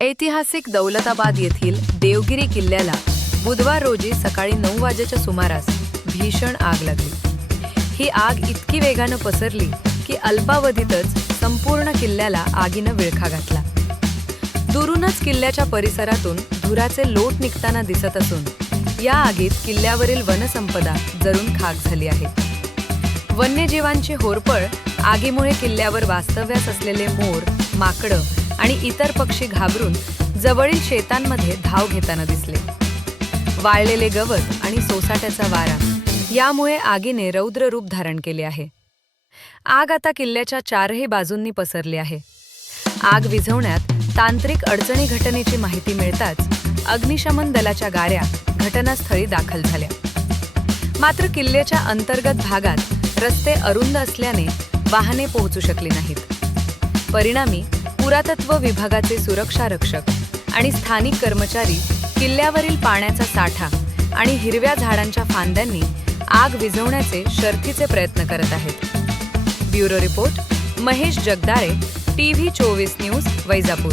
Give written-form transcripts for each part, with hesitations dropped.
ऐतिहासिक दौलताबाद येथील देवगिरी किल्ल्याला बुधवार रोजी सकाळी 9 वाजेच्या सुमारास भीषण आग लागली। ही आग इतकी वेगानं पसरली की अल्पावधीतच संपूर्ण किल्ल्याला आगीनं विळखा घातला। दुरूनच किल्ल्याच्या परिसरातून धुराचे लोट निघताना दिसत असून या आगीत किल्ल्यावरील वनसंपदा जळून खाक झाली आहे। वन्यजीवांची होरपळ आगीमुळे किल्ल्यावर वास्तव्यास असलेले मोर, माकडं आणि इतर पक्षी घाबरून जवळील शेतांमध्ये धाव घेताना दिसले। वाळलेले गवत आणि सोसाट्याचा वारा यामुळे आगीने रौद्र रूप धारण केले आहे। आग आता किल्ल्याच्या चारही बाजूंनी पसरली आहे। आग विझवण्यात तांत्रिक अडचणी घटनेची माहिती मिळताच अग्निशमन दलाच्या गाड्या घटनास्थळी दाखल झाल्या। मात्र किल्ल्याच्या अंतर्गत भागात रस्ते अरुंद असल्याने वाहने पोहोचू शकली नाहीत। परिणामी पुरातत्व विभागाचे सुरक्षा रक्षक आणि स्थानिक कर्मचारी किल्ल्यावरील पाण्याचा साठा आणि हिरव्या झाडांच्या फांद्यांनी आग विझवण्याचे शर्थीचे प्रयत्न करत आहेत। Bureau report Mahesh Jagdale, TV 24 news, Vaijapur.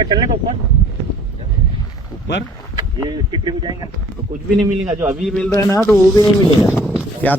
चलने का ऊपर ऊपर ये टिकरी को जाएंगे तो कुछ भी नहीं मिलेगा। जो अभी मिल रहा है ना तो वो भी नहीं मिलेगा। क्या